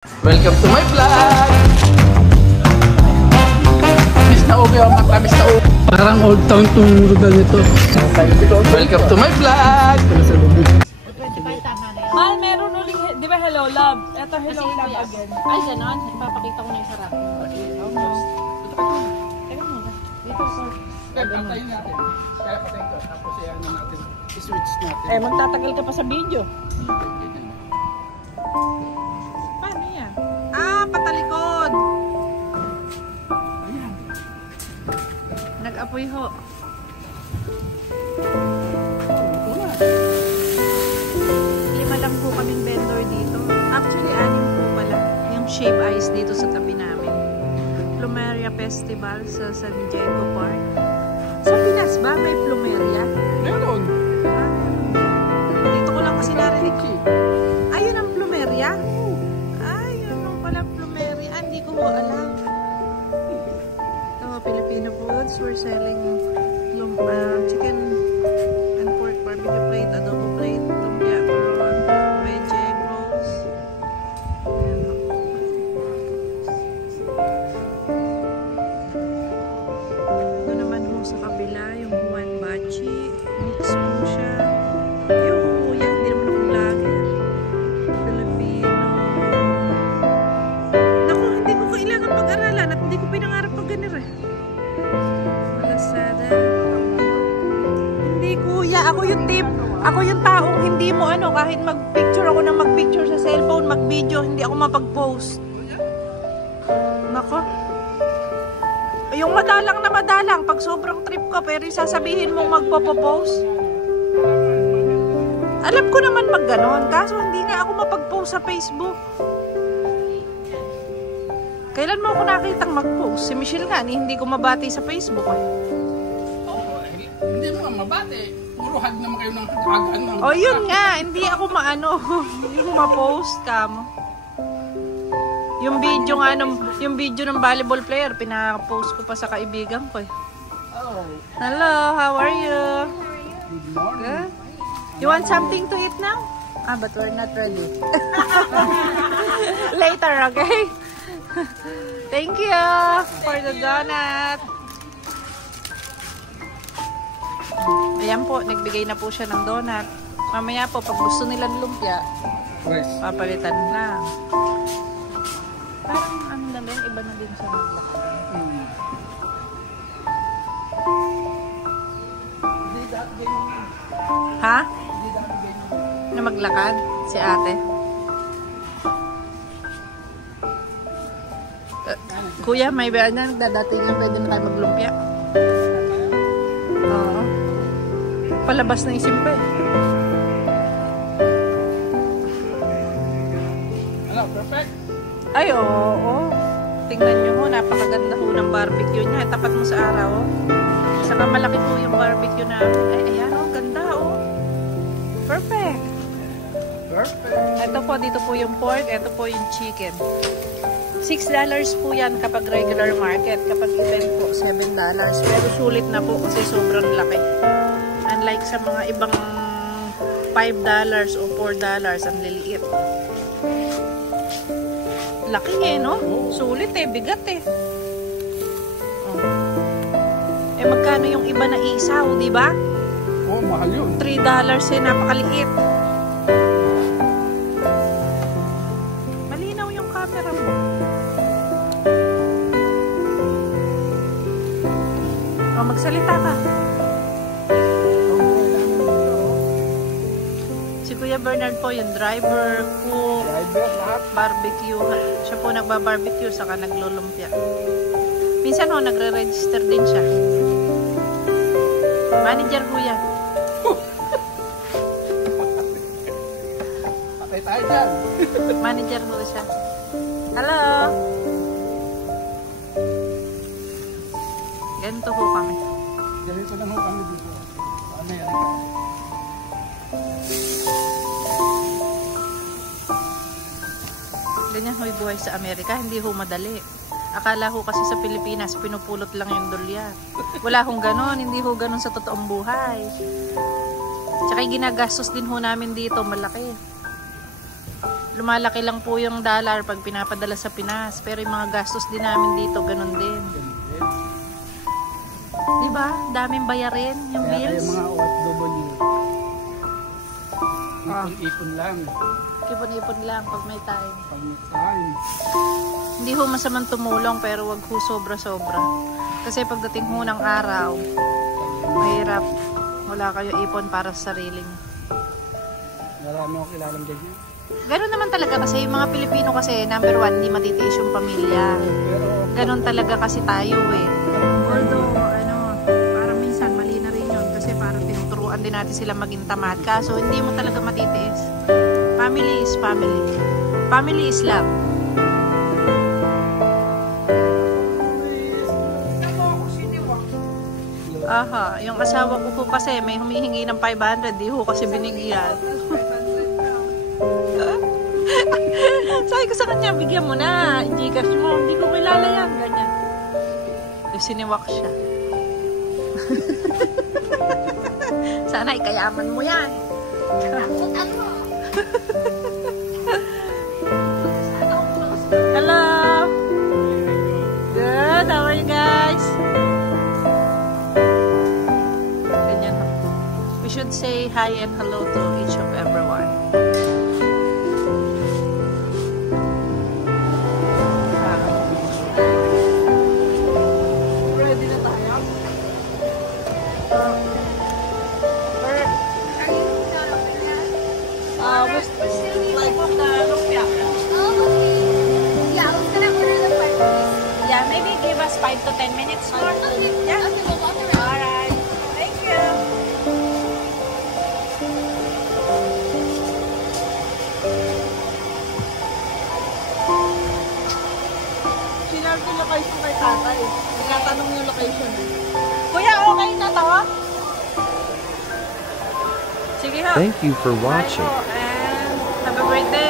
Welcome to my vlog! Miss na ubi ang mata, miss na ubi. Parang old town tong lugar nito. Welcome to my vlog! Mahal, meron uling, di ba hello love? Ito hello love again. Ay, ganon. Ipapakita ko na yung sarap. Teka muna. Dito ko. Patayin natin. Kaya patayin ko. Tapos i-ano natin. I-switch natin. Eh, magtatagal ka pa sa video. Paano yan? Ah, patalikod. Nag-apoy ho. Lima lang po kaming vendor dito. Actually, 6 po pala. Yung shave ice dito sa tabi namin. Plumeria Festival sa San Diego Park. Sa Pinas ba may plumeria? Meron. Dito ko lang kasi narinig. Ayun ang plumeria? Ayun ang pala plumeria. Hindi ko alam. Oh, Filipino foods. We're selling chicken and pork barbecue plate, adobo plate, lumpia, turon, veggie rolls. Ayan. Ito naman ho sa kabila, yung Juan Bachi. Mix po siya. Yung kuya, hindi naman ako vlogger. Filipino. Naku, hindi ko kailangan mag-aralan at hindi ko pinangarap pag ganir eh. Malasada. Hindi kuya, ako yung tip. Ako yung taong hindi mo kahit mag-picture ako ng mag-picture sa cellphone, mag-video, hindi ako mapag-post. Nako. Yung madalang na madalang, pag sobrang trip ka, pero sasabihin mong magpo-post. Alam ko naman mag-ganon, kaso hindi nga ako mapag-post sa Facebook. Kailan mo ako nakitang mag-post? Si Michelle nga, hindi ko mabati sa Facebook eh. Oo, hindi mo nga mabati. Puro hag naman kayo ng hagan. Oh, yun nga, hindi ako yung ma-post ka mo. Yung video nga, yung video ng volleyball player, pinapost ko pa sa kaibigan ko eh. Oh, Hello, how are you? good morning. Good? You want something to eat now? But we're not ready. Later, okay? Thank you for the donut. Ayan po, nagbigay na po siya ng donut. Mamaya po, pag gusto nilang lumpia, Fresh. papalitan lang. Parang ano na din, iba na din sa naglakad. Ha? Na maglakad? Si ate? Kuya, may ba na nagdadating na pwede na tayo maglumpia? Oo. Palabas na isip pa eh. Hello, perfect. Ay, oo. Tingnan nyo ho, napakaganda ho ng barbecue niya. Tapat mo sa araw. Saka malaki po yung barbecue namin. Ay, ayan o, ganda o. Perfect. Perfect. Ito po, dito po yung pork. Ito po yung chicken. $6 po yan kapag regular market. Kapag event po, $7. Pero sulit na po kasi sobrang laki. Unlike sa mga ibang $5 o $4, ang liliit. Laki eh, no? Sulit eh, bigat eh. Oh. Eh, magkano yung iba na isaw, di ba? Oh, mahal yun. $3 eh, napakaliit. Malinaw yung camera mo. Oh, magsalita ka. Si Kuya Bernard po, yung driver, cook, barbecue. Siya po nagbabarbecue, saka naglulumpia. Minsan ho, nagre-register din siya. Manager po yan. Patay tayo dyan. Manager po siya. Hello! Ganito po kami. Ganito lang ho kami dito. Sa Amerika. Ganyan ho yung buhay sa Amerika. Hindi ho madali. Akala ho kasi sa Pilipinas, pinupulot lang yung dolyar. Wala hong ganon. Hindi ho ganon sa totoong buhay. Tsaka ginagastos din ho namin dito. Malaki. lumalaki lang po yung dollar pag pinapadala sa Pinas. Pero yung mga gastos din namin dito, ganun din. Diba? Daming bayarin yung Kaya kayo bills. mga OFW. Ipon-ipon lang. Ipon-ipon lang pag may time. Pag may time. Hindi ho masamang tumulong pero wag ho sobra-sobra. Kasi pagdating ho ng araw, mahirap. Wala kayo ipon para sa sarili niyo. Marami akong kilalang ganyan. Ganun naman talaga kasi yung mga Pilipino kasi number one, hindi matitiis yung pamilya. Pero Ganun talaga kasi tayo eh. Although, parang minsan mali na rin yun kasi parang tinuturuan din natin sila maging tamad. Kaso hindi mo talaga matitiis. Family is family. Family is love. Aha, yung asawa ko po kasi may humihingi ng 500, di ho kasi binigyan. Sabi ko sa kanya, bigyan mo na, i-gcash mo, hindi ko kilala yan, ganyan. Tapos siniwak siya. Sana ikayaman mo yan. Hello! Good, how are you guys? Ganyan ho. We should say hi and hello to each of everyone. Ready na tayo? We still need to cook the lumpia. Yeah, I was gonna order the fried rice. Yeah, maybe give us 5 to 10 minutes more. Yeah. Okay, we'll walk around. Alright. Thank you. Sinabi yung location kay tatay. Nagtatanong yung location. Kuya, okay na to? Sige ho. Thank you for Bye watching. po and have a great day.